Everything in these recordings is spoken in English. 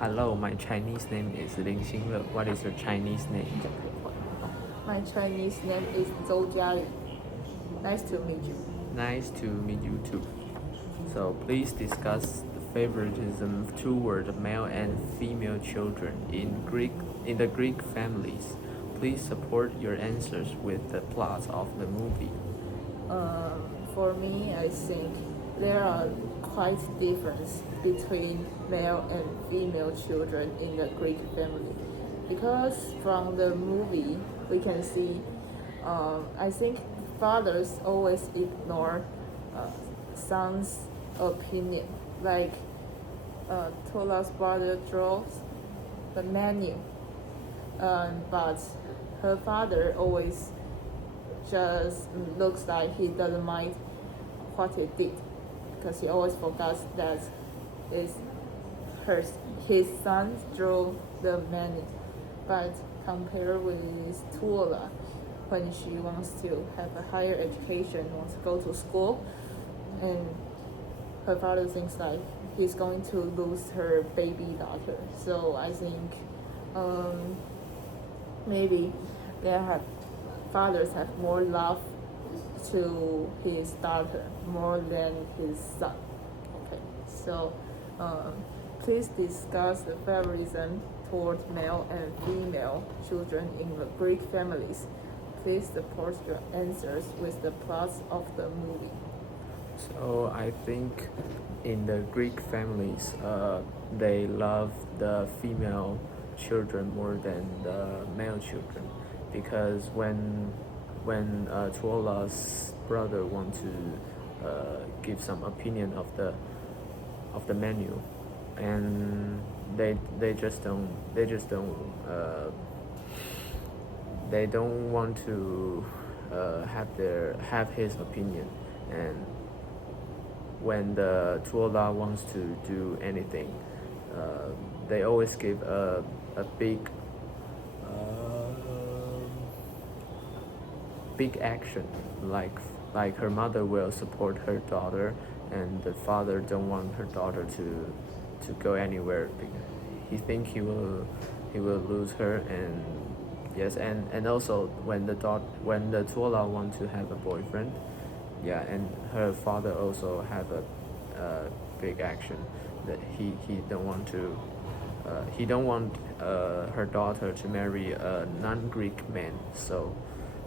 Hello, my Chinese name is Ling Xinle. What is your Chinese name? My Chinese name is Zhou Jiali. Nice to meet you. Nice to meet you too. So please discuss the favoritism toward male and female children in the Greek families. Please support your answers with the plot of the movie. For me, I think there are quite difference between male and female children in the Greek family, because from the movie we can see, I think fathers always ignore sons' opinion. Like Tola's brother draws the menu, but her father always just looks like he doesn't mind what he did, because he always forgets that it's his son drew the menu. But compared with Tuola, when she wants to have a higher education, wants to go to school, and her father thinks like he's going to lose her baby daughter. So I think maybe fathers have more love to his daughter more than his son. Okay, so please discuss the favoritism toward male and female children in the Greek families. Please support your answers with the plots of the movie. So I think in the Greek families, they love the female children more than the male children, because when Tuola's brother want to give some opinion of the menu, and they just don't they don't want to have his opinion. And when the Tuola wants to do anything, they always give a big action, like her mother will support her daughter, and the father don't want her daughter to go anywhere because he think he will lose her. And yes, and also when the Tuola want to have a boyfriend, yeah, and her father also have a big action that he don't want to he don't want her daughter to marry a non-Greek man. So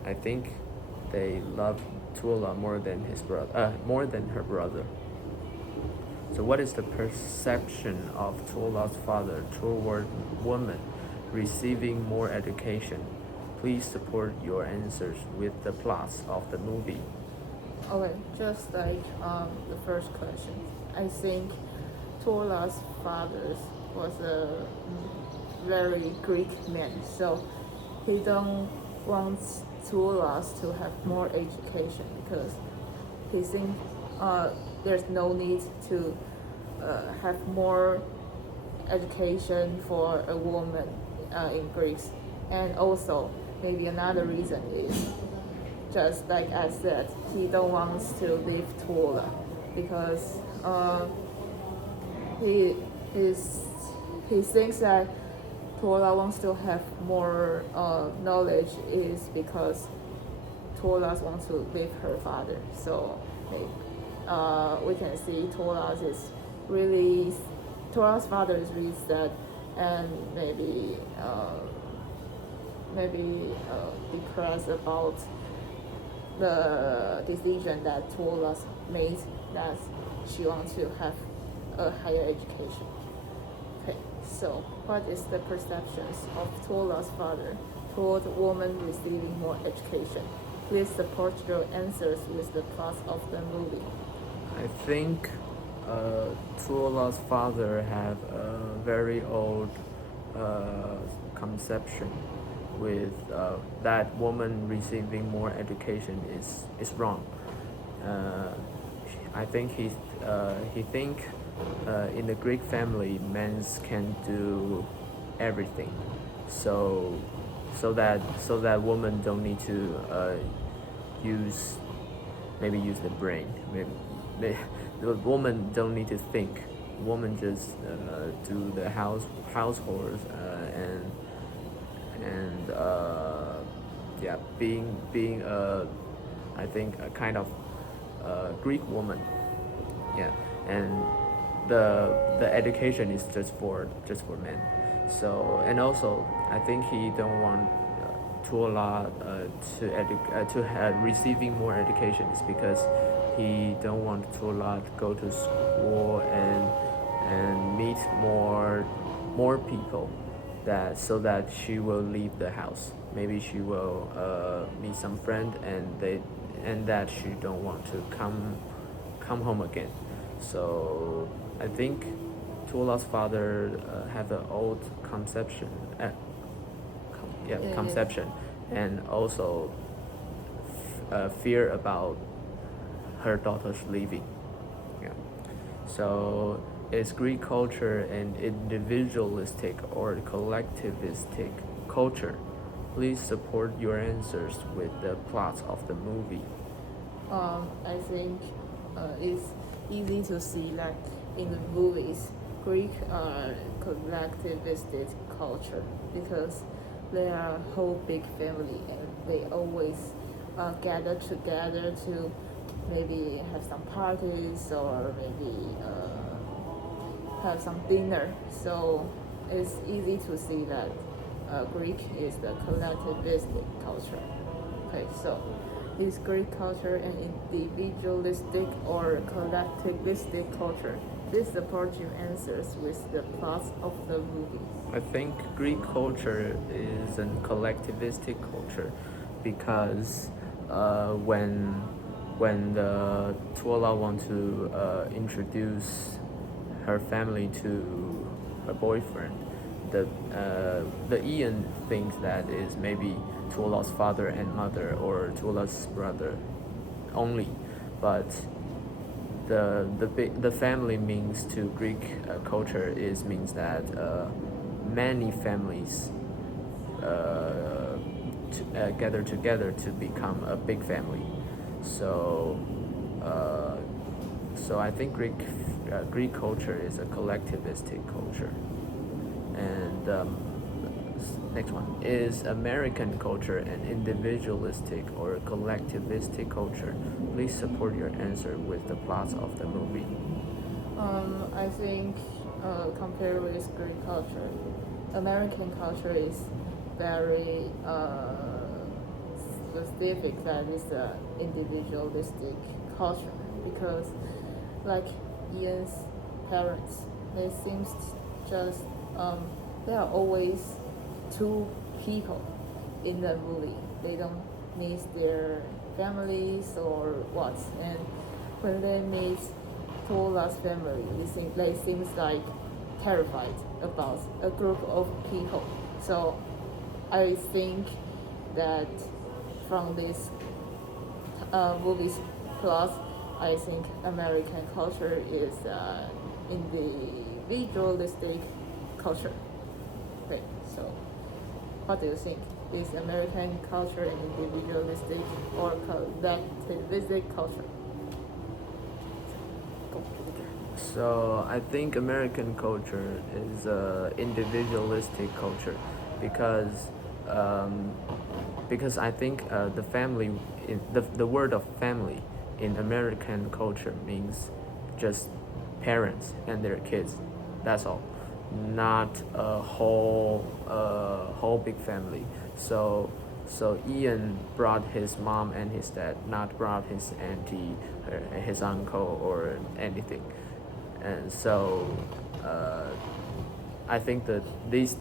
I think they love Tuola more than more than her brother. So what is the perception of Tuola's father toward women receiving more education? Please support your answers with the plots of the movie. Okay, just like the first question, I think Tola's father was a very Greek man, so he don't want Tolas to have more education, because he think there's no need to have more education for a woman in Greece. And also maybe another reason is, just like I said, he don't want to leave Tola, because he thinks that Tola wants to have more knowledge is because Tola wants to leave her father. So we can see Tola's father is really sad, and maybe depressed about the decision that Tola made, that she wants to have a higher education. Okay, so what is the perceptions of Tola's father toward women receiving more education? Please support your answers with the plot of the movie. I think Tuola's father have a very old conception with that woman receiving more education is wrong. I think he think in the Greek family, men can do everything, so that women don't need to use the brain. Maybe the woman don't need to think woman just do the households and yeah, being I think a kind of Greek woman. Yeah, and the education is just for men. So and also I think he don't want to allow to receiving more education is because he don't want to allow to go to school and meet more people that so that she will leave the house. Maybe she will meet some friend and that she don't want to come home again. So I think Tuola's father have an old conception, Yeah. conception, and also fear about her daughter's leaving. Yeah. So is Greek culture an individualistic or collectivistic culture? Please support your answers with the plot of the movie. I think it's easy to see like in the movies, Greek are collectivistic culture because they are a whole big family and they always gather together to maybe have some parties or maybe have some dinner. So it's easy to see that Greek is the collectivistic culture. Okay, so is Greek culture an individualistic or collectivistic culture? Please support your answers with the plot of the movie. I think Greek culture is a collectivistic culture because when the Tuola want to introduce her family to her boyfriend, the Ian thinks that is maybe Tuola's father and mother or Tuola's brother only, but the family means to Greek culture means that many families gather together to become a big family. So so I think Greek culture is a collectivistic culture. And next one is American culture an individualistic or collectivistic culture? Please support your answer with the plot of the movie. I think compared with Greek culture, American culture is very specific that is an individualistic culture because like Ian's parents, they seems just there are always two people in the movie. They don't meet their families or what, and when they meet Tuola's family, they seems like terrified about a group of people. So I think that from this movie's plot, I think American culture is individualistic culture. Okay, so what do you think? Is American culture an individualistic or collectivistic culture? So I think American culture is individualistic culture because because I think the family in the word of family in American culture means just parents and their kids. That's all, not a whole big family. So Ian brought his mom and his dad, not brought his auntie, his uncle, or anything. And so I think that these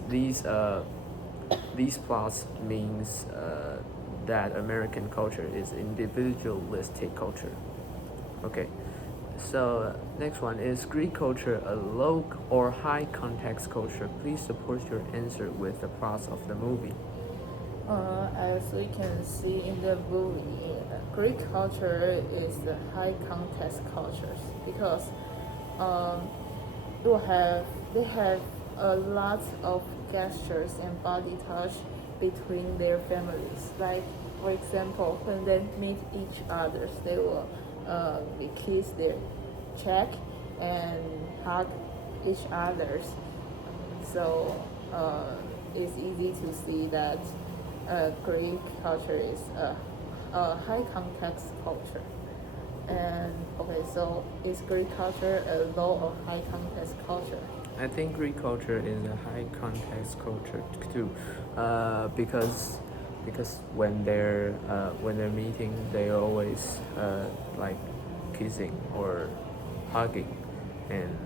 plots means that American culture is individualistic culture. Okay. So next one is Greek culture a low or high context culture? Please support your answer with the plots of the movie. As we can see in the movie, Greek culture is the high context cultures because they have a lot of gestures and body touch between their families. Like for example, when they meet each other, they will kiss their cheek and hug each others. So it's easy to see that Greek culture is a high context culture. And okay, so is Greek culture a low or high context culture? I think Greek culture is a high context culture too, because when they're meeting, they always like kissing or hugging, and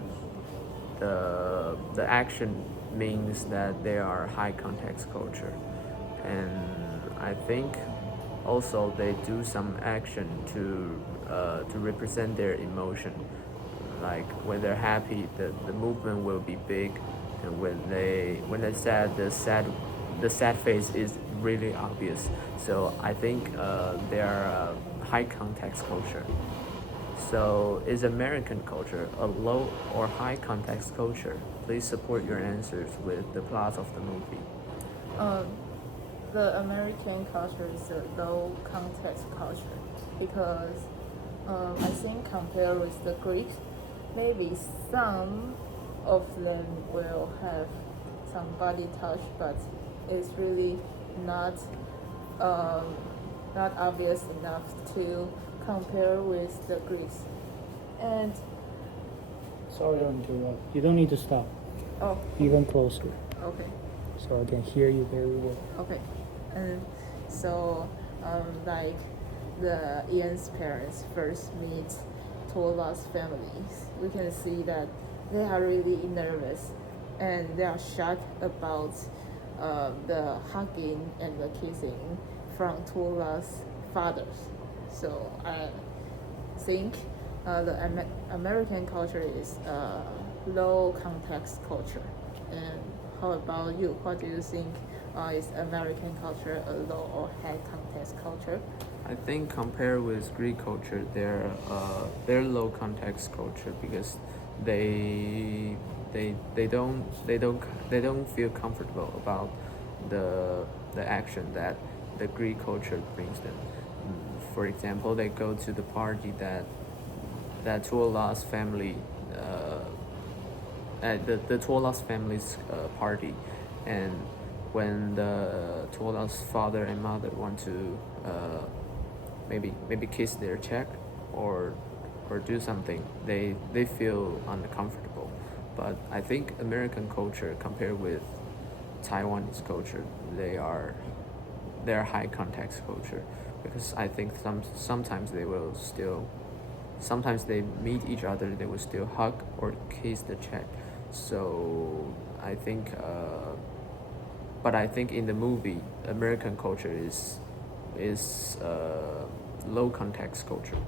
the action means that they are high context culture, and I think also they do some action to represent their emotion. Like when they're happy, the movement will be big, and when they're sad, the sad face is really obvious. So I think they are high context culture. So is American culture a low or high context culture? Please support your answers with the plot of the movie. Um, the American culture is a low context culture because I think compared with the Greek, maybe some of them will have some body touch, but it's really not um, not obvious enough to compare with the Greeks. And Sorry to interrupt. You don't need to stop. oh, Even closer, okay. so I can hear you very well. Okay, and so like the Ian's parents first meet Tola's families, we can see that they are really nervous and they are shocked about the hugging and the kissing from Tola's fathers. So I think the American culture is low context culture. And how about you? What do you think is American culture a low or high context culture? I think compared with Greek culture, they're low context culture because they they don't feel comfortable about the action that the Greek culture brings them. For example, they go to the party that Tuola's family at the Tuola's family's party, and when the Tuola's father and mother want to maybe kiss their cheek or do something, they feel uncomfortable. But I think American culture compared with Taiwanese culture, they're high context culture because I think sometimes they will still sometimes they meet each other, they will still hug or kiss the cheek. So I think but I think in the movie American culture is low context culture.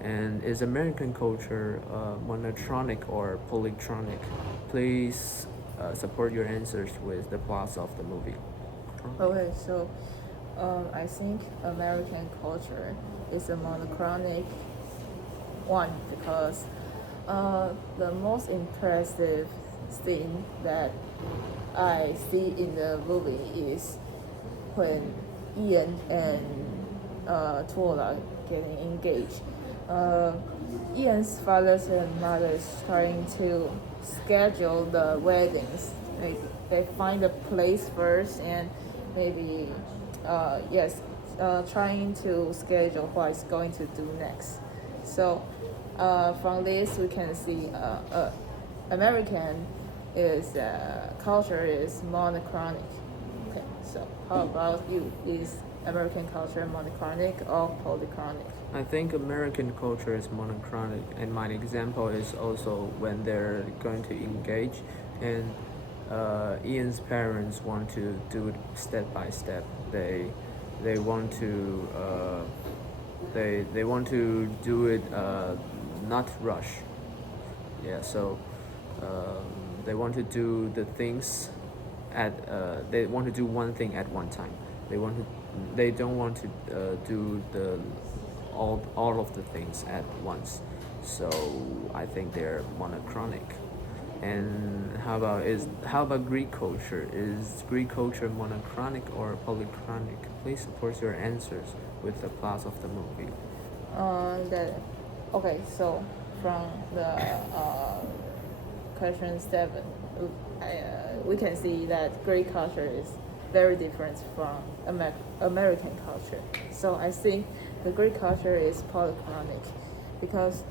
And is American culture monotronic or polytronic? Please support your answers with the plots of the movie. Okay, so I think American culture is a monochronic one because the most impressive thing that I see in the movie is when Ian and Tuola getting engaged. Ian's fathers and mothers trying to schedule the weddings. They find a place first and maybe trying to schedule what is going to do next. So from this we can see American is culture is monochronic. Okay, so how about you? Is American culture monochronic or polychronic? I think American culture is monochronic, and my example is also when they're going to engage, and Ian's parents want to do it step by step. They want to they want to do it not rush. Yeah, so they want to do the things at they want to do one thing at one time. They don't want to do the all of the things at once. So I think they're monochronic. And how about Greek culture? Is Greek culture monochronic or polychronic? Please support your answers with the plot of the movie. Okay, so from the question 7, we can see that Greek culture is very different from American culture. So I think the Greek culture is polychronic because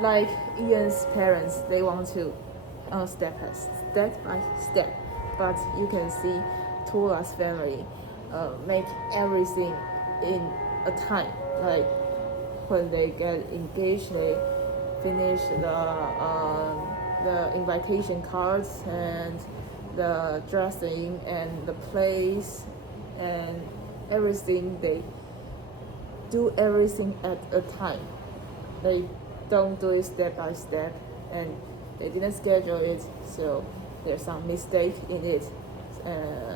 like Ian's parents, they want to step by step, but you can see Tula's family make everything in a time. Like when they get engaged, they finish the invitation cards and the dressing and the plays and everything. They do everything at a time. They don't do it step by step, and they didn't schedule it, so there's some mistake in it.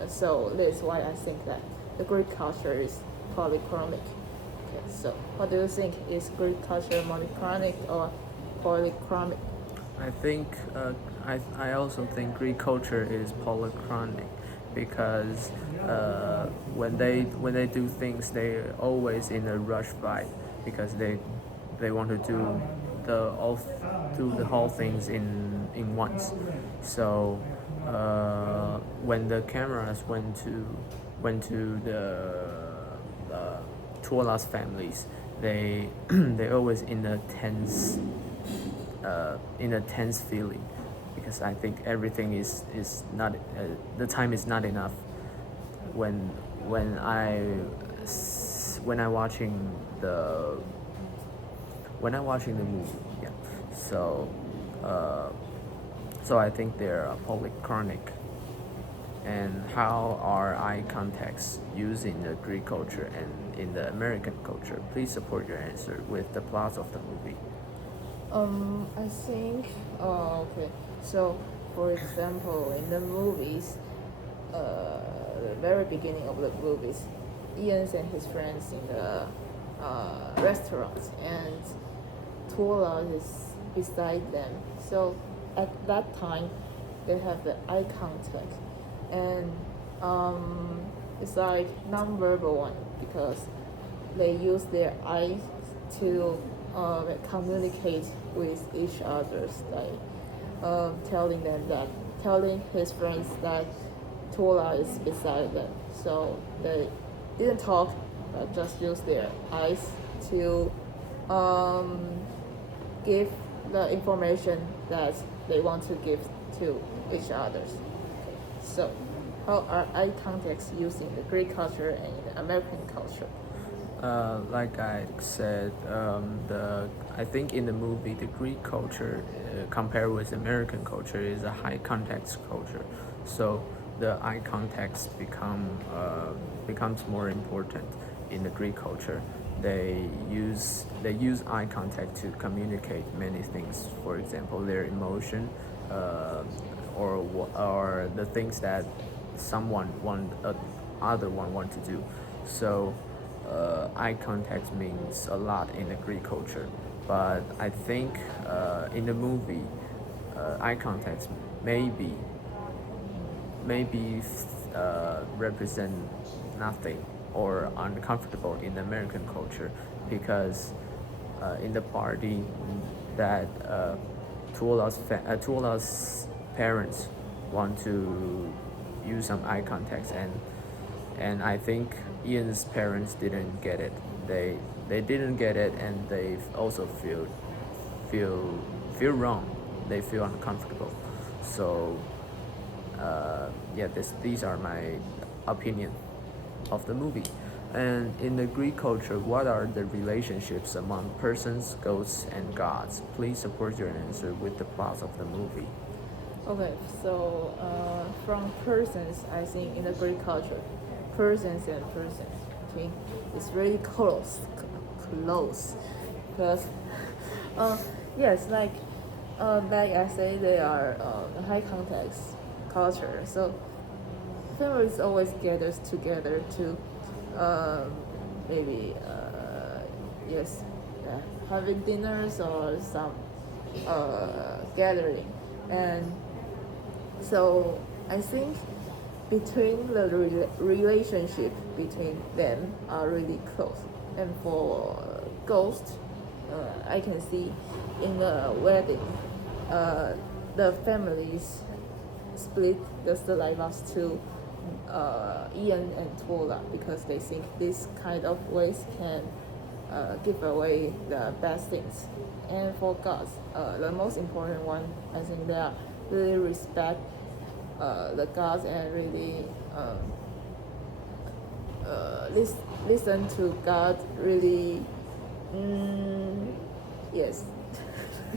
So that's why I think that the Greek culture is polychromic. Okay, so what do you think? Is Greek culture monochronic or polychromic? I think I also think Greek culture is polychronic because when they do things, they're always in a rush vibe because they want to do the whole things in once. So when the cameras went to the Tuola's families, they always in a tense feeling because I think everything is not the time is not enough when I watching the movie. Yeah, so I think they're polychronic. And how are eye contacts used in the Greek culture and in the American culture? Please support your answer with the plot of the movie. I think, okay. So, for example, in the movies, the very beginning of the movies, Ian and his friends in the restaurant, and Tuola is beside them. So, at that time, they have the eye contact, and it's like non-verbal one because they use their eyes to communicate with each other, like telling his friends that Tola is beside them. So they didn't talk, but just use their eyes to give the information that they want to give to each other. So how are eye contacts used in the Greek culture and in the American culture? Like I said, I think in the movie, the Greek culture compared with American culture is a high context culture, so the eye contacts becomes more important in the Greek culture. They use eye contact to communicate many things. For example, their emotion, or the things that other one want to do. So eye contact means a lot in the Greek culture, but I think in the movie, eye contact maybe represent nothing or uncomfortable in the American culture because in the party that Tuola's parents want to use some eye contacts, and I think Ian's parents didn't get it. They didn't get it, and they also feel wrong. They feel uncomfortable. So these are my opinion of the movie. And in the Greek culture, what are the relationships among persons, ghosts, and gods? Please support your answer with the plot of the movie. Okay, so from persons, I think in the Greek culture, persons and persons, okay, it's really close, because yes, like I say, they are high context culture. So families always gathers together to maybe having dinners or some gathering, and so I think between the relationship between them are really close. And for ghosts, I can see in the wedding, the families split just like us to Ian and Tola because they think this kind of ways can give away the best things. And for God, the most important one, I think they are really respect the gods and really listen to God. Really, yes,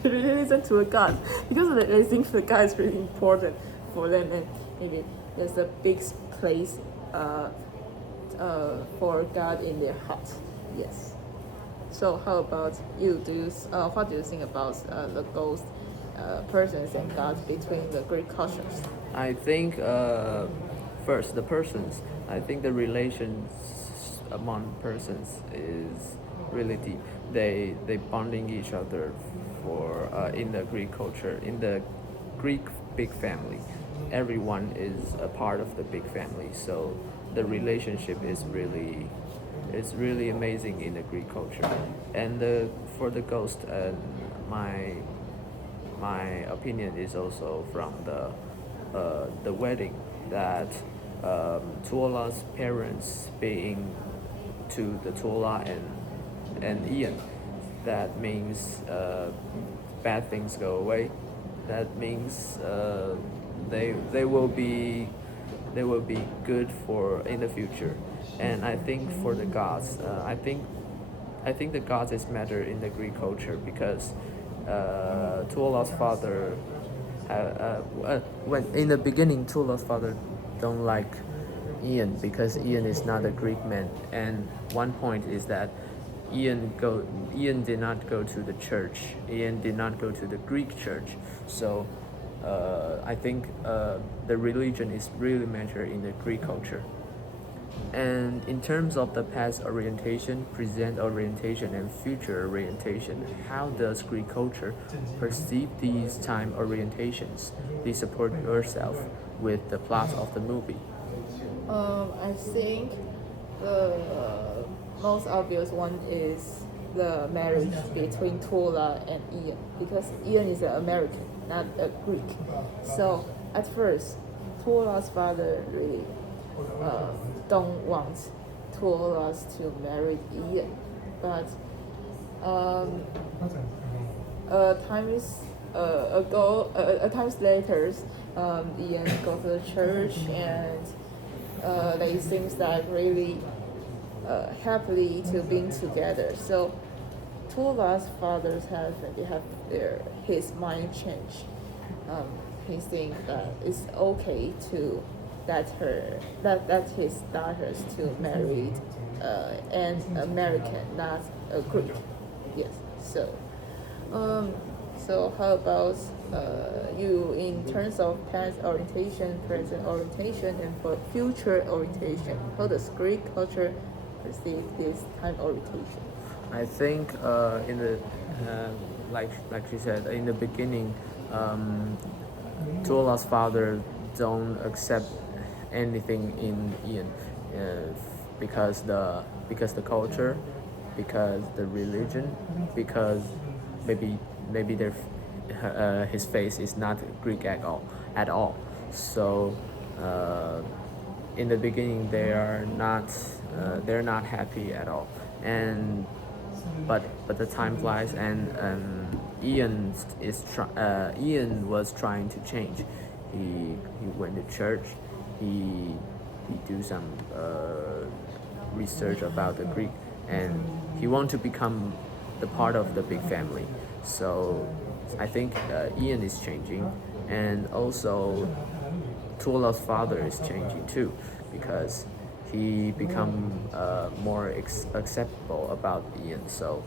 really listen to God because they think the God is really important for them, and maybe there's a big place for God in their heart. Yes. So how about you? What do you think about the ghost persons and gods between the Greek cultures? I think first the persons. I think the relations among persons is really deep. They bonding each other for in the Greek culture, in the Greek big family. Everyone is a part of the big family, so the relationship is really it's really amazing in the Greek culture. And for the ghost, my opinion is also from the wedding that Tuola's parents being to the Tuola and Ian. That means bad things go away. That means they will be good for in the future. And I think for the gods, I think the gods is matter in the Greek culture because Tuola's father, when in the beginning Tuola's father don't like Ian because Ian is not a Greek man, and one point is that Ian did not go to the church. Ian did not go to the Greek church, so I think the religion is really matter in the Greek culture. And in terms of the past orientation, present orientation, and future orientation, how does Greek culture perceive these time orientations? Please support yourself with the plot of the movie. I think the most obvious one is the marriage between Tola and Ian because Ian is an American, not a Greek. So at first, Tola's father really don't want Tolas to marry Ian, but times later, Ian go to the church and they seems that really happily to being together. So Tola's fathers have his mind changed. He thinks that it's okay to let his daughters to marry an American, not a Greek. Yes. So how about you in terms of past orientation, present orientation, and for future orientation? How does Greek culture perceive this time orientation? I think in the like you said in the beginning, Tuola's father don't accept anything in Ian because the culture, because the religion, because maybe his face is not Greek at all. So in the beginning they're not happy at all. And but the time flies, and Ian was trying to change. He went to church. He do some research about the Greek, and he want to become the part of the big family. So I think Ian is changing, and also Tuola's father is changing too, because he become more acceptable about Ian. So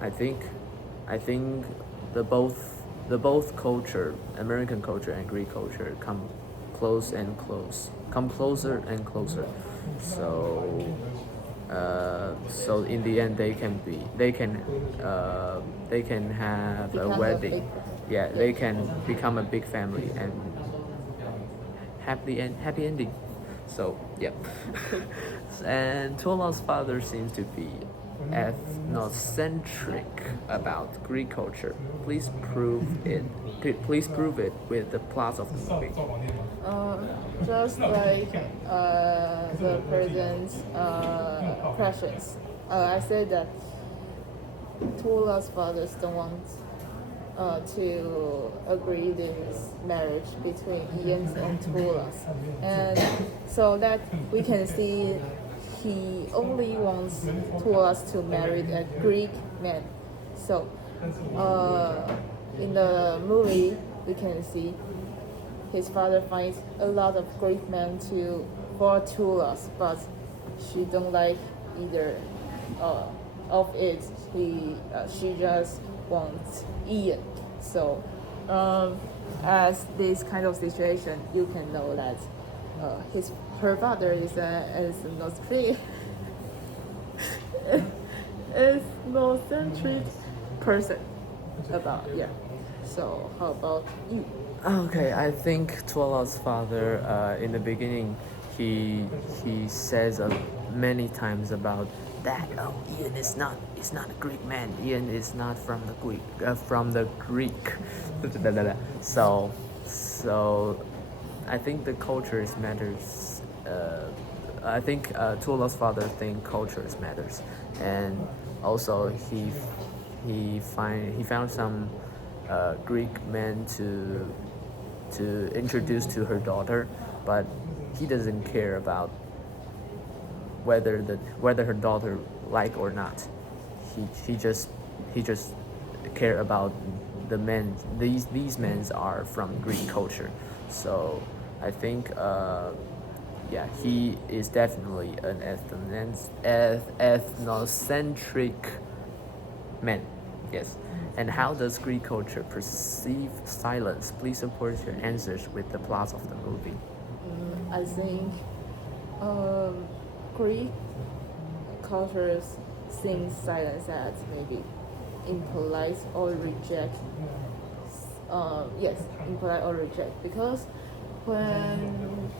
I think the both culture, American culture and Greek culture, come closer and closer. So in the end they can have Become a a wedding. big- Yeah, they can become a big family and happy ending. So yeah. And Tuola's father seems to be ethnocentric about Greek culture? Please prove it. Please prove it with the plot of the movie. Just like the present questions, I said that Tuola's fathers don't want to agree this marriage between Ian's and Tuola's, and so that we can see he only wants Tuola's to marry a Greek man. So in the movie we can see his father finds a lot of Greek men for Tuola's, but she don't like either of it. She just wants Ian. So as this kind of situation, you can know that her father is not free. Is no centric person about So how about you? Okay, I think Tuola's father, in the beginning, he says many times about that. Oh, Ian is not a Greek man. Ian is not from the Greek. So I think the culture matters. I think Tuola's father think culture matters, and also he found some Greek men to introduce to her daughter, but he doesn't care about whether her daughter like or not. He just care about the men. These men are from Greek culture, so I think he is definitely an ethnocentric man. Yes. And how does Greek culture perceive silence? Please support your answers with the plot of the movie. I think Greek cultures see silence as maybe impolite or reject. Impolite or reject, because when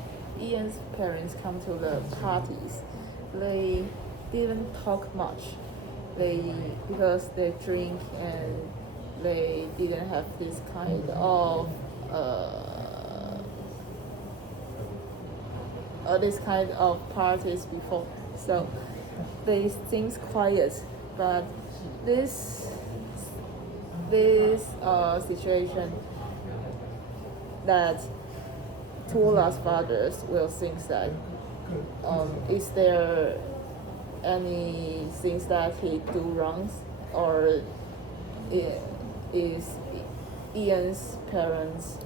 Ian's parents come to the parties, they didn't talk much. Because they drink and they didn't have this kind of parties before, so they seems quiet. But this situation that Tuola's fathers will think that is there any things that he do wrong, is Ian's parents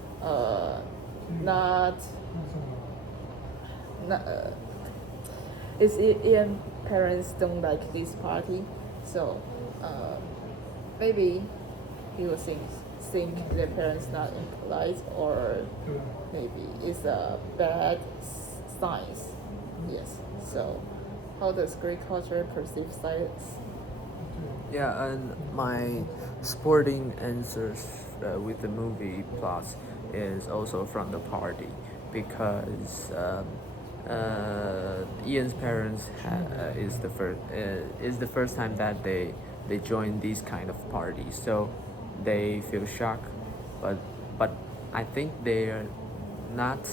is Ian's parents don't like this party, so maybe he will think their parents not impolite, or maybe it's a bad signs. Yes. So how does Greek culture perceive silence? Yeah, and my sporting answers with the movie plot is also from the party, because Ian's parents is the first time that they join these kind of parties, so they feel shocked, but I think they not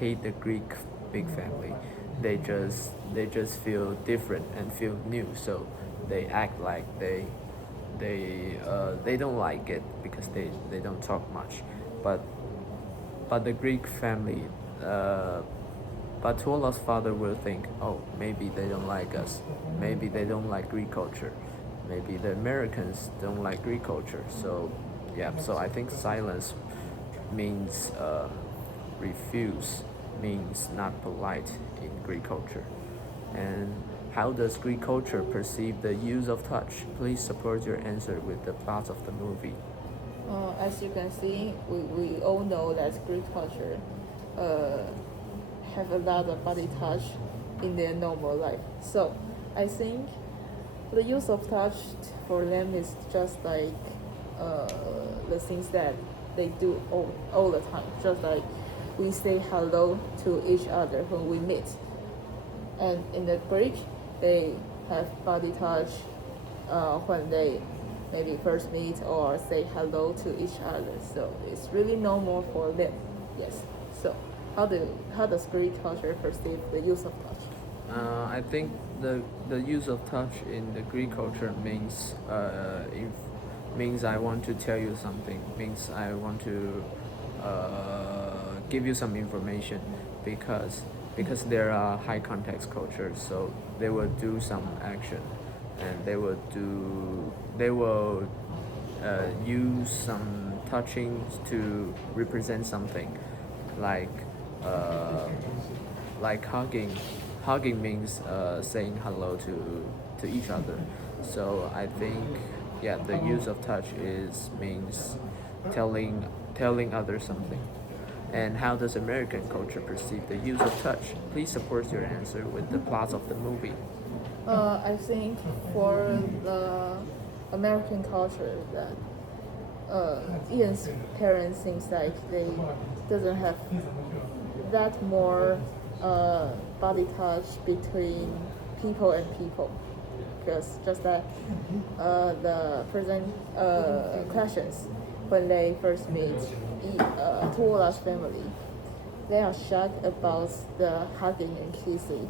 hate the Greek big family. They just feel different and feel new, so they act like they don't like it because they don't talk much, but the Greek family, but Tuola's father will think, oh, maybe they don't like us, maybe they don't like Greek culture, maybe the Americans don't like Greek culture. So I think silence means refuse, means not polite in Greek culture. And how does Greek culture perceive the use of touch? Please support your answer with the plot of the movie. As you can see, we all know that Greek culture have a lot of body touch in their normal life. So I think the use of touch for them is just like the things that they do all the time. Just like we say hello to each other when we meet. And in the Greek, they have body touch when they maybe first meet or say hello to each other. So it's really normal for them. Yes. So how does Greek culture perceive the use of touch? I think the use of touch in the Greek culture means means I want to tell you something, means I want to give you some information, because there are high context cultures, so they will do some action, and they will use some touching to represent something, like hugging. Hugging means saying hello to each other. So I think, yeah, the use of touch means telling others something. And how does American culture perceive the use of touch? Please support your answer with the plot of the movie. I think for the American culture that Ian's parents seems like they doesn't have that more body touch between people and people, because just that the present questions when they first meet Tuola's family, they are shocked about the hugging and kissing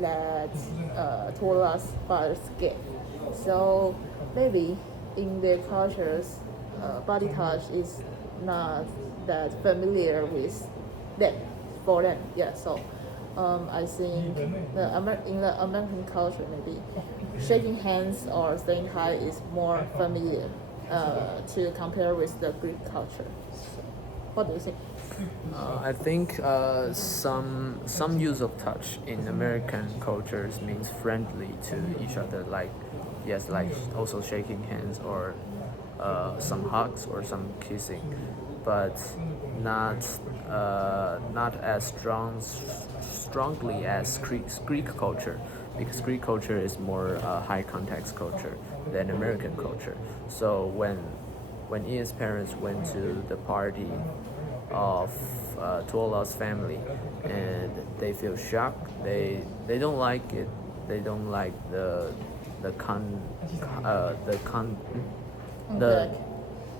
that Tuola's fathers gave. So maybe in their cultures, body touch is not that familiar with them, for them. Yeah. So I think in the American culture, maybe shaking hands or saying hi is more familiar to compare with the Greek culture. So, what do you think? I think some use of touch in American cultures means friendly to each other, like, yes, like also shaking hands or some hugs or some kissing, but not as strongly as Greek culture, because Greek culture is more high context culture than American culture. So when Ian's parents went to the party of Tuola's family, and they feel shocked, they don't like it. They don't like the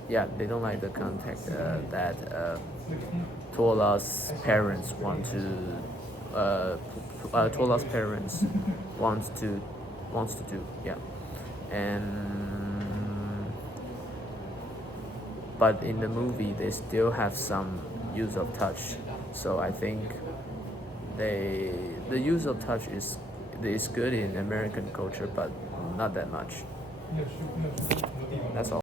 yeah, they don't like the contact that Tuola's parents want to Tuola's parents wants to do, yeah. And but in the movie they still have some use of touch, so I think the use of touch is good in American culture, but not that much. That's all.